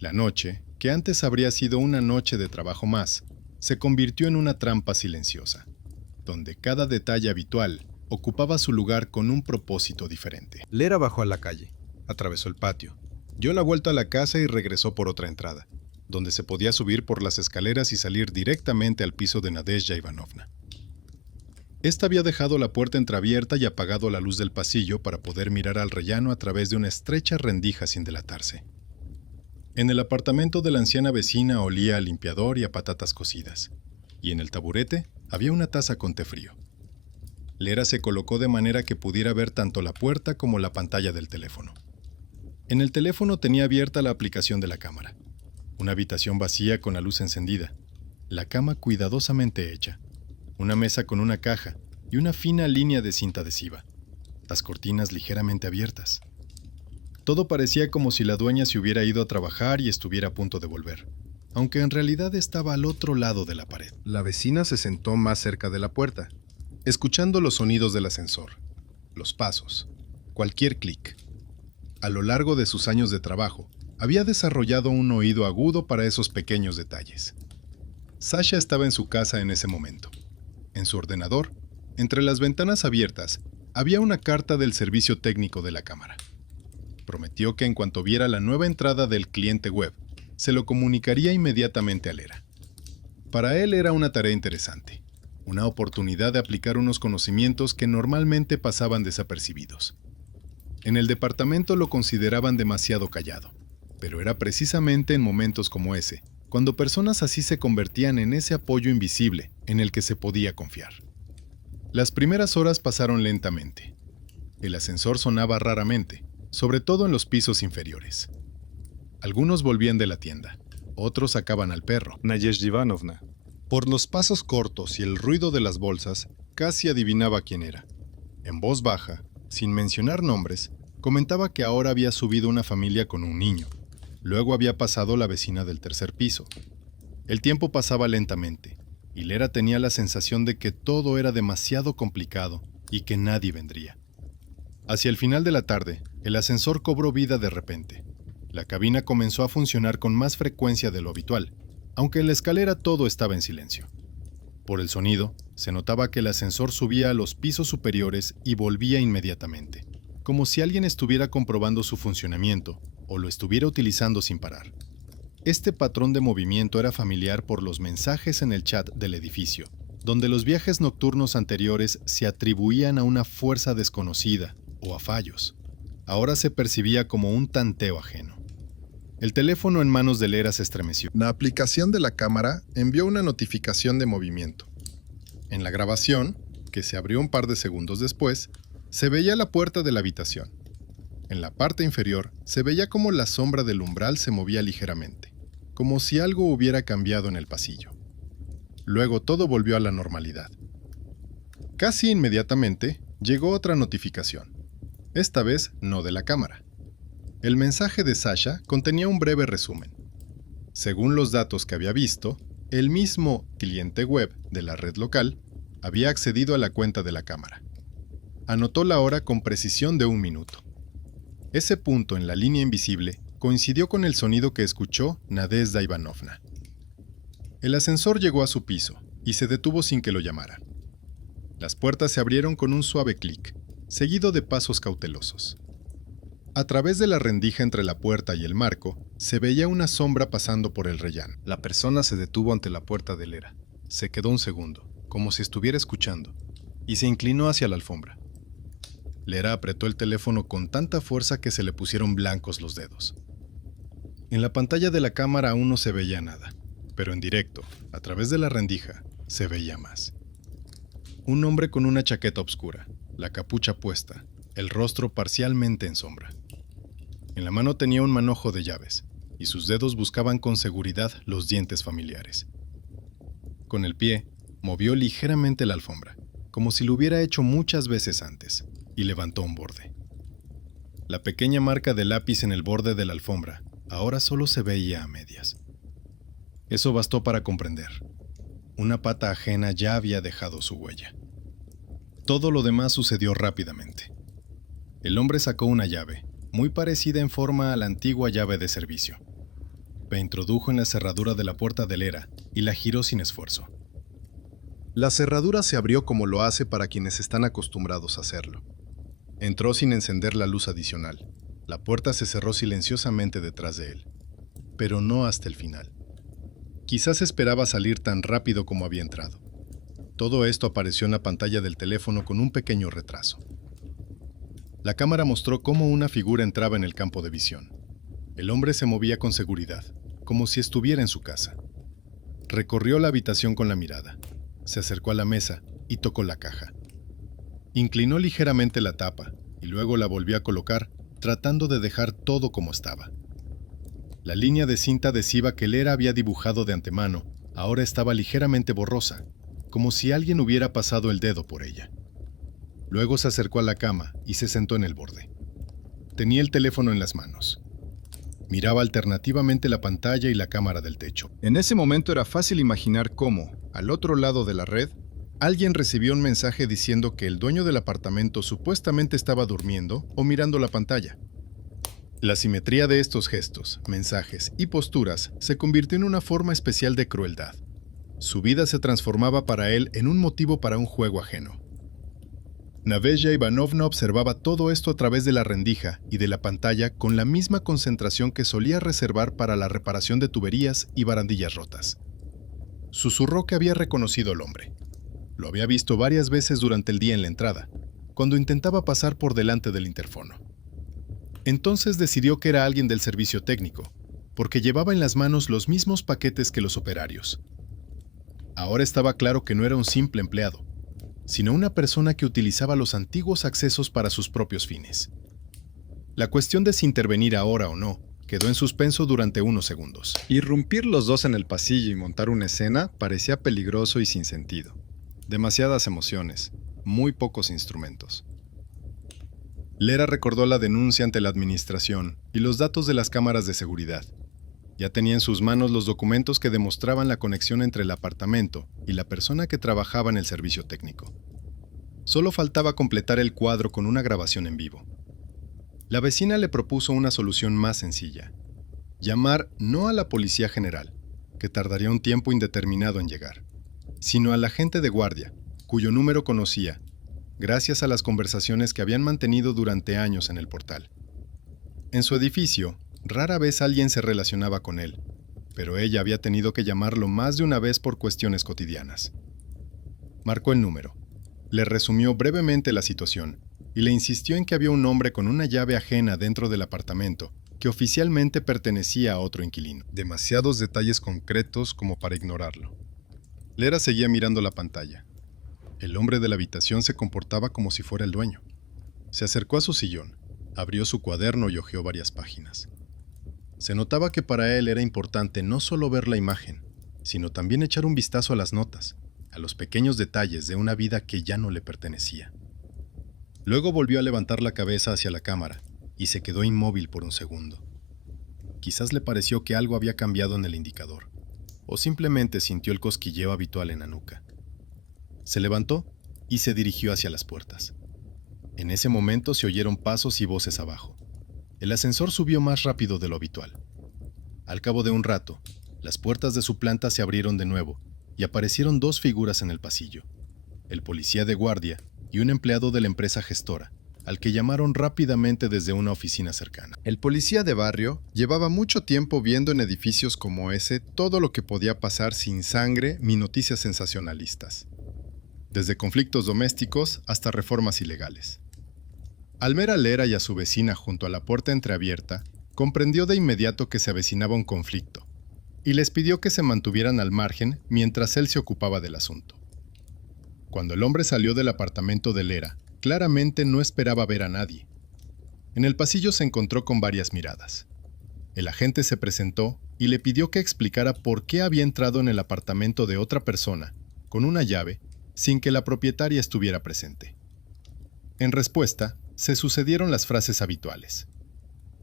La noche, que antes habría sido una noche de trabajo más, se convirtió en una trampa silenciosa, donde cada detalle habitual ocupaba su lugar con un propósito diferente. Lera bajó a la calle, atravesó el patio, dio la vuelta a la casa y regresó por otra entrada, donde se podía subir por las escaleras y salir directamente al piso de Nadezhda Ivanovna. Esta había dejado la puerta entreabierta y apagado la luz del pasillo para poder mirar al rellano a través de una estrecha rendija sin delatarse. En el apartamento de la anciana vecina olía a limpiador y a patatas cocidas, y en el taburete había una taza con té frío. Lera se colocó de manera que pudiera ver tanto la puerta como la pantalla del teléfono. En el teléfono tenía abierta la aplicación de la cámara. Una habitación vacía con la luz encendida, la cama cuidadosamente hecha, una mesa con una caja y una fina línea de cinta adhesiva, las cortinas ligeramente abiertas. Todo parecía como si la dueña se hubiera ido a trabajar y estuviera a punto de volver, aunque en realidad estaba al otro lado de la pared. La vecina se sentó más cerca de la puerta, escuchando los sonidos del ascensor, los pasos, cualquier clic. A lo largo de sus años de trabajo, había desarrollado un oído agudo para esos pequeños detalles. Sasha estaba en su casa en ese momento. En su ordenador, entre las ventanas abiertas, había una carta del servicio técnico de la cámara. Prometió que en cuanto viera la nueva entrada del cliente web, se lo comunicaría inmediatamente a Lera. Para él era una tarea interesante, una oportunidad de aplicar unos conocimientos que normalmente pasaban desapercibidos. En el departamento lo consideraban demasiado callado, pero era precisamente en momentos como ese, cuando personas así se convertían en ese apoyo invisible en el que se podía confiar. Las primeras horas pasaron lentamente. El ascensor sonaba raramente, sobre todo en los pisos inferiores. Algunos volvían de la tienda, otros sacaban al perro. Nadezhda Ivanovna. Por los pasos cortos y el ruido de las bolsas, casi adivinaba quién era. En voz baja, sin mencionar nombres, comentaba que ahora había subido una familia con un niño. Luego había pasado la vecina del tercer piso. El tiempo pasaba lentamente, y Lera tenía la sensación de que todo era demasiado complicado y que nadie vendría. Hacia el final de la tarde, el ascensor cobró vida de repente. La cabina comenzó a funcionar con más frecuencia de lo habitual, aunque en la escalera todo estaba en silencio. Por el sonido, se notaba que el ascensor subía a los pisos superiores y volvía inmediatamente, como si alguien estuviera comprobando su funcionamiento o lo estuviera utilizando sin parar. Este patrón de movimiento era familiar por los mensajes en el chat del edificio, donde los viajes nocturnos anteriores se atribuían a una fuerza desconocida o a fallos. Ahora se percibía como un tanteo ajeno. El teléfono en manos de Lera se estremeció. La aplicación de la cámara envió una notificación de movimiento. En la grabación, que se abrió un par de segundos después, se veía la puerta de la habitación. En la parte inferior se veía como la sombra del umbral se movía ligeramente, como si algo hubiera cambiado en el pasillo. Luego todo volvió a la normalidad. Casi inmediatamente llegó otra notificación, esta vez no de la cámara. El mensaje de Sasha contenía un breve resumen. Según los datos que había visto, el mismo cliente web de la red local había accedido a la cuenta de la cámara. Anotó la hora con precisión de 1 minuto. Ese punto en la línea invisible coincidió con el sonido que escuchó Nadezhda Ivanovna. El ascensor llegó a su piso y se detuvo sin que lo llamaran. Las puertas se abrieron con un suave clic, seguido de pasos cautelosos. A través de la rendija entre la puerta y el marco, se veía una sombra pasando por el rellano. La persona se detuvo ante la puerta de Lera. Se quedó un segundo, como si estuviera escuchando, y se inclinó hacia la alfombra. Lera apretó el teléfono con tanta fuerza que se le pusieron blancos los dedos. En la pantalla de la cámara aún no se veía nada, pero en directo, a través de la rendija, se veía más. Un hombre con una chaqueta oscura, la capucha puesta, el rostro parcialmente en sombra. En la mano tenía un manojo de llaves, y sus dedos buscaban con seguridad los dientes familiares. Con el pie, movió ligeramente la alfombra, como si lo hubiera hecho muchas veces antes, y levantó un borde. La pequeña marca de lápiz en el borde de la alfombra ahora solo se veía a medias. Eso bastó para comprender. Una pata ajena ya había dejado su huella. Todo lo demás sucedió rápidamente. El hombre sacó una llave, muy parecida en forma a la antigua llave de servicio. La introdujo en la cerradura de la puerta de Lera y la giró sin esfuerzo. La cerradura se abrió como lo hace para quienes están acostumbrados a hacerlo. Entró sin encender la luz adicional. La puerta se cerró silenciosamente detrás de él, pero no hasta el final. Quizás esperaba salir tan rápido como había entrado. Todo esto apareció en la pantalla del teléfono con un pequeño retraso. La cámara mostró cómo una figura entraba en el campo de visión. El hombre se movía con seguridad, como si estuviera en su casa. Recorrió la habitación con la mirada, se acercó a la mesa y tocó la caja. Inclinó ligeramente la tapa y luego la volvió a colocar, tratando de dejar todo como estaba. La línea de cinta adhesiva que Lera había dibujado de antemano ahora estaba ligeramente borrosa, como si alguien hubiera pasado el dedo por ella. Luego se acercó a la cama y se sentó en el borde. Tenía el teléfono en las manos. Miraba alternativamente la pantalla y la cámara del techo. En ese momento era fácil imaginar cómo, al otro lado de la red, alguien recibió un mensaje diciendo que el dueño del apartamento supuestamente estaba durmiendo o mirando la pantalla. La simetría de estos gestos, mensajes y posturas se convirtió en una forma especial de crueldad. Su vida se transformaba para él en un motivo para un juego ajeno. Nadezhda Ivanovna observaba todo esto a través de la rendija y de la pantalla con la misma concentración que solía reservar para la reparación de tuberías y barandillas rotas. Susurró que había reconocido al hombre. Lo había visto varias veces durante el día en la entrada, cuando intentaba pasar por delante del interfono. Entonces decidió que era alguien del servicio técnico, porque llevaba en las manos los mismos paquetes que los operarios. Ahora estaba claro que no era un simple empleado, sino una persona que utilizaba los antiguos accesos para sus propios fines. La cuestión de si intervenir ahora o no quedó en suspenso durante unos segundos. Irrumpir los dos en el pasillo y montar una escena parecía peligroso y sin sentido. Demasiadas emociones, muy pocos instrumentos. Lera recordó la denuncia ante la administración y los datos de las cámaras de seguridad. Ya tenía en sus manos los documentos que demostraban la conexión entre el apartamento y la persona que trabajaba en el servicio técnico. Solo faltaba completar el cuadro con una grabación en vivo. La vecina le propuso una solución más sencilla: llamar no a la Policía General, que tardaría un tiempo indeterminado en llegar, sino al agente de guardia, cuyo número conocía, gracias a las conversaciones que habían mantenido durante años en el portal. En su edificio, rara vez alguien se relacionaba con él, pero ella había tenido que llamarlo más de una vez por cuestiones cotidianas. Marcó el número, le resumió brevemente la situación y le insistió en que había un hombre con una llave ajena dentro del apartamento que oficialmente pertenecía a otro inquilino. Demasiados detalles concretos como para ignorarlo. Lera seguía mirando la pantalla. El hombre de la habitación se comportaba como si fuera el dueño. Se acercó a su sillón, abrió su cuaderno y hojeó varias páginas. Se notaba que para él era importante no solo ver la imagen, sino también echar un vistazo a las notas, a los pequeños detalles de una vida que ya no le pertenecía. Luego volvió a levantar la cabeza hacia la cámara y se quedó inmóvil por un segundo. Quizás le pareció que algo había cambiado en el indicador, o simplemente sintió el cosquilleo habitual en la nuca. Se levantó y se dirigió hacia las puertas. En ese momento se oyeron pasos y voces abajo. El ascensor subió más rápido de lo habitual. Al cabo de un rato, las puertas de su planta se abrieron de nuevo y aparecieron dos figuras en el pasillo: el policía de guardia y un empleado de la empresa gestora, al que llamaron rápidamente desde una oficina cercana. El policía de barrio llevaba mucho tiempo viendo en edificios como ese todo lo que podía pasar sin sangre ni noticias sensacionalistas, desde conflictos domésticos hasta reformas ilegales. Al ver a Lera y a su vecina junto a la puerta entreabierta, comprendió de inmediato que se avecinaba un conflicto, y les pidió que se mantuvieran al margen mientras él se ocupaba del asunto. Cuando el hombre salió del apartamento de Lera, claramente no esperaba ver a nadie. En el pasillo se encontró con varias miradas. El agente se presentó y le pidió que explicara por qué había entrado en el apartamento de otra persona, con una llave, sin que la propietaria estuviera presente. En respuesta, se sucedieron las frases habituales: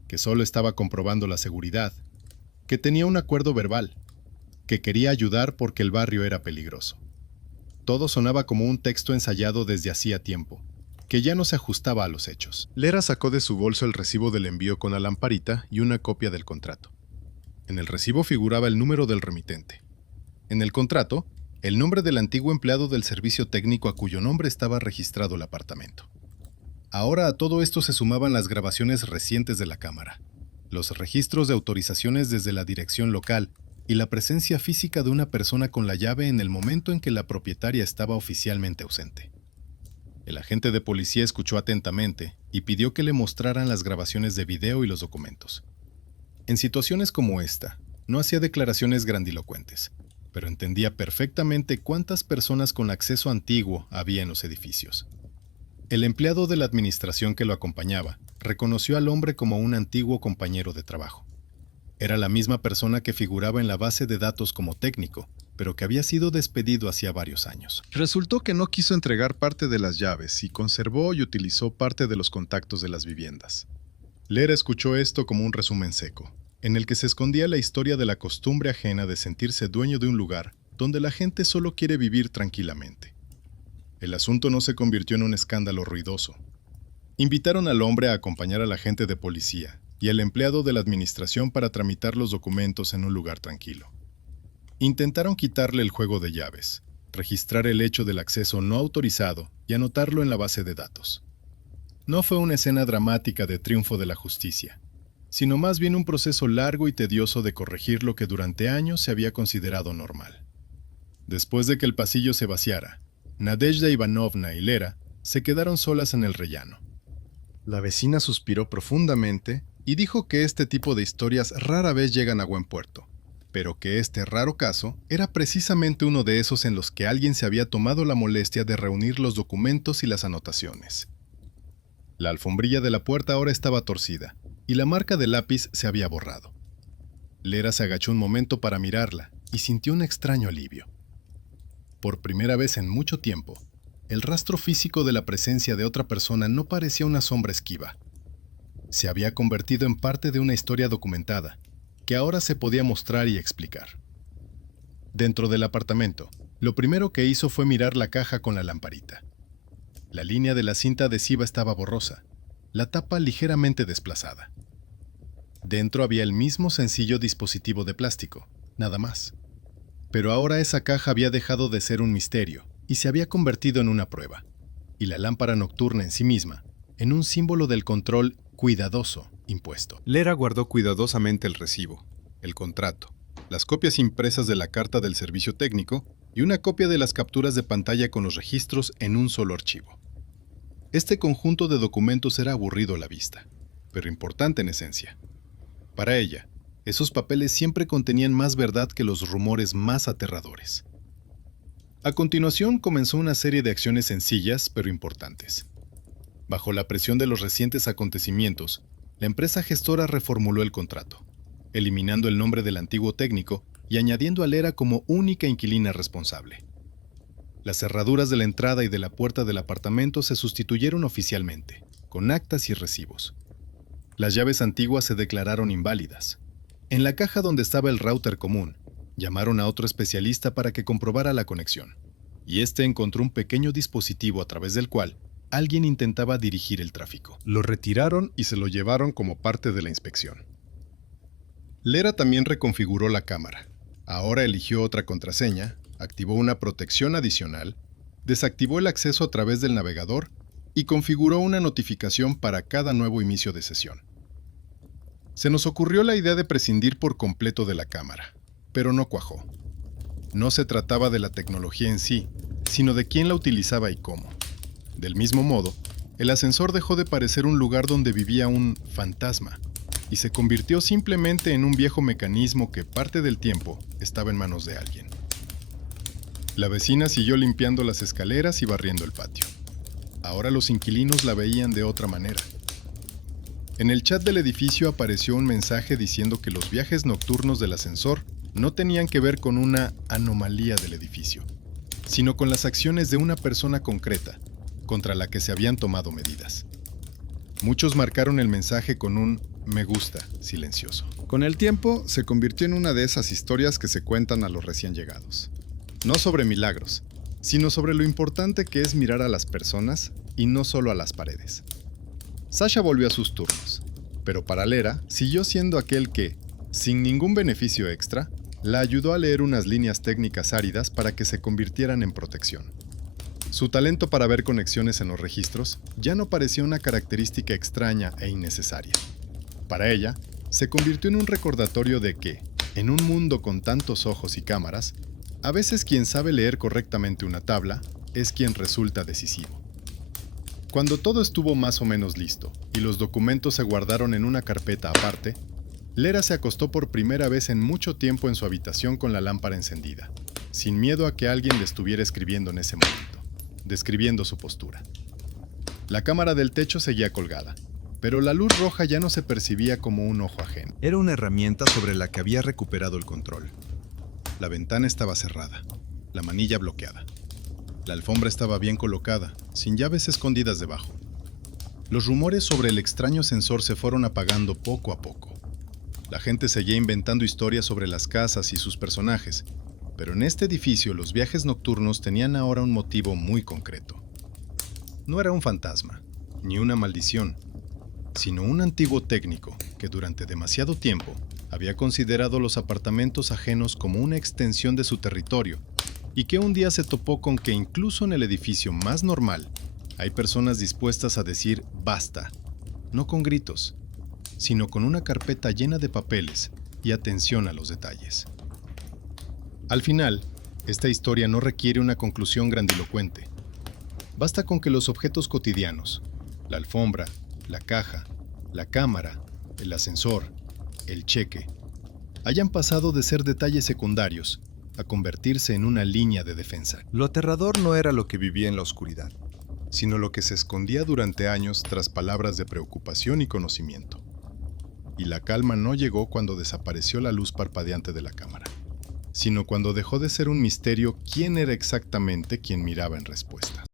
que solo estaba comprobando la seguridad, que tenía un acuerdo verbal, que quería ayudar porque el barrio era peligroso. Todo sonaba como un texto ensayado desde hacía tiempo, que ya no se ajustaba a los hechos. Lera sacó de su bolso el recibo del envío con la lamparita y una copia del contrato. En el recibo figuraba el número del remitente. En el contrato, el nombre del antiguo empleado del servicio técnico a cuyo nombre estaba registrado el apartamento. Ahora a todo esto se sumaban las grabaciones recientes de la cámara, los registros de autorizaciones desde la dirección local y la presencia física de una persona con la llave en el momento en que la propietaria estaba oficialmente ausente. El agente de policía escuchó atentamente y pidió que le mostraran las grabaciones de video y los documentos. En situaciones como esta, no hacía declaraciones grandilocuentes, pero entendía perfectamente cuántas personas con acceso antiguo había en los edificios. El empleado de la administración que lo acompañaba reconoció al hombre como un antiguo compañero de trabajo. Era la misma persona que figuraba en la base de datos como técnico, pero que había sido despedido hacía varios años. Resultó que no quiso entregar parte de las llaves y conservó y utilizó parte de los contactos de las viviendas. Lera escuchó esto como un resumen seco, en el que se escondía la historia de la costumbre ajena de sentirse dueño de un lugar donde la gente solo quiere vivir tranquilamente. El asunto no se convirtió en un escándalo ruidoso. Invitaron al hombre a acompañar al agente de policía y al empleado de la administración para tramitar los documentos en un lugar tranquilo. Intentaron quitarle el juego de llaves, registrar el hecho del acceso no autorizado y anotarlo en la base de datos. No fue una escena dramática de triunfo de la justicia, sino más bien un proceso largo y tedioso de corregir lo que durante años se había considerado normal. Después de que el pasillo se vaciara, Nadezhda Ivanovna y Lera se quedaron solas en el rellano. La vecina suspiró profundamente y dijo que este tipo de historias rara vez llegan a buen puerto, pero que este raro caso era precisamente uno de esos en los que alguien se había tomado la molestia de reunir los documentos y las anotaciones. La alfombrilla de la puerta ahora estaba torcida y la marca de lápiz se había borrado. Lera se agachó un momento para mirarla y sintió un extraño alivio. Por primera vez en mucho tiempo, el rastro físico de la presencia de otra persona no parecía una sombra esquiva. Se había convertido en parte de una historia documentada, que ahora se podía mostrar y explicar. Dentro del apartamento, lo primero que hizo fue mirar la caja con la lamparita. La línea de la cinta adhesiva estaba borrosa, la tapa ligeramente desplazada. Dentro había el mismo sencillo dispositivo de plástico, nada más. Pero ahora esa caja había dejado de ser un misterio y se había convertido en una prueba, y la lámpara nocturna en sí misma, en un símbolo del control cuidadoso impuesto. Lera guardó cuidadosamente el recibo, el contrato, las copias impresas de la carta del servicio técnico y una copia de las capturas de pantalla con los registros en un solo archivo. Este conjunto de documentos era aburrido a la vista, pero importante en esencia. Para ella, esos papeles siempre contenían más verdad que los rumores más aterradores. A continuación comenzó una serie de acciones sencillas pero importantes. Bajo la presión de los recientes acontecimientos, la empresa gestora reformuló el contrato, eliminando el nombre del antiguo técnico y añadiendo a Lera como única inquilina responsable. Las cerraduras de la entrada y de la puerta del apartamento se sustituyeron oficialmente, con actas y recibos. Las llaves antiguas se declararon inválidas. En la caja donde estaba el router común, llamaron a otro especialista para que comprobara la conexión, y este encontró un pequeño dispositivo a través del cual alguien intentaba dirigir el tráfico. Lo retiraron y se lo llevaron como parte de la inspección. Lera también reconfiguró la cámara. Ahora eligió otra contraseña, activó una protección adicional, desactivó el acceso a través del navegador y configuró una notificación para cada nuevo inicio de sesión. Se nos ocurrió la idea de prescindir por completo de la cámara, pero no cuajó. No se trataba de la tecnología en sí, sino de quién la utilizaba y cómo. Del mismo modo, El ascensor dejó de parecer un lugar donde vivía un fantasma y se convirtió simplemente en un viejo mecanismo que parte del tiempo estaba en manos de alguien. La vecina siguió limpiando las escaleras y barriendo el patio. Ahora los inquilinos la veían de otra manera. En el chat del edificio apareció un mensaje diciendo que los viajes nocturnos del ascensor no tenían que ver con una anomalía del edificio, sino con las acciones de una persona concreta contra la que se habían tomado medidas. Muchos marcaron el mensaje con un me gusta silencioso. Con el tiempo, se convirtió en una de esas historias que se cuentan a los recién llegados. No sobre milagros, sino sobre lo importante que es mirar a las personas y no solo a las paredes. Sasha volvió a sus turnos, pero para Lera siguió siendo aquel que, sin ningún beneficio extra, la ayudó a leer unas líneas técnicas áridas para que se convirtieran en protección. Su talento para ver conexiones en los registros ya no parecía una característica extraña e innecesaria. Para ella, se convirtió en un recordatorio de que, en un mundo con tantos ojos y cámaras, a veces quien sabe leer correctamente una tabla es quien resulta decisivo. Cuando todo estuvo más o menos listo y los documentos se guardaron en una carpeta aparte, Lera se acostó por primera vez en mucho tiempo en su habitación con la lámpara encendida, sin miedo a que alguien le estuviera escribiendo en ese momento, describiendo su postura. La cámara del techo seguía colgada, pero la luz roja ya no se percibía como un ojo ajeno. Era una herramienta sobre la que había recuperado el control. La ventana estaba cerrada, la manilla bloqueada. La alfombra estaba bien colocada, sin llaves escondidas debajo. Los rumores sobre el extraño ascensor se fueron apagando poco a poco. La gente seguía inventando historias sobre las casas y sus personajes, pero en este edificio los viajes nocturnos tenían ahora un motivo muy concreto. No era un fantasma, ni una maldición, sino un antiguo técnico que durante demasiado tiempo había considerado los apartamentos ajenos como una extensión de su territorio y que un día se topó con que incluso en el edificio más normal hay personas dispuestas a decir basta, no con gritos, sino con una carpeta llena de papeles y atención a los detalles. Al final, esta historia no requiere una conclusión grandilocuente. Basta con que los objetos cotidianos, la alfombra, la caja, la cámara, el ascensor, el cheque, hayan pasado de ser detalles secundarios a convertirse en una línea de defensa. Lo aterrador no era lo que vivía en la oscuridad, sino lo que se escondía durante años tras palabras de preocupación y conocimiento. Y la calma no llegó cuando desapareció la luz parpadeante de la cámara, sino cuando dejó de ser un misterio quién era exactamente quien miraba en respuesta.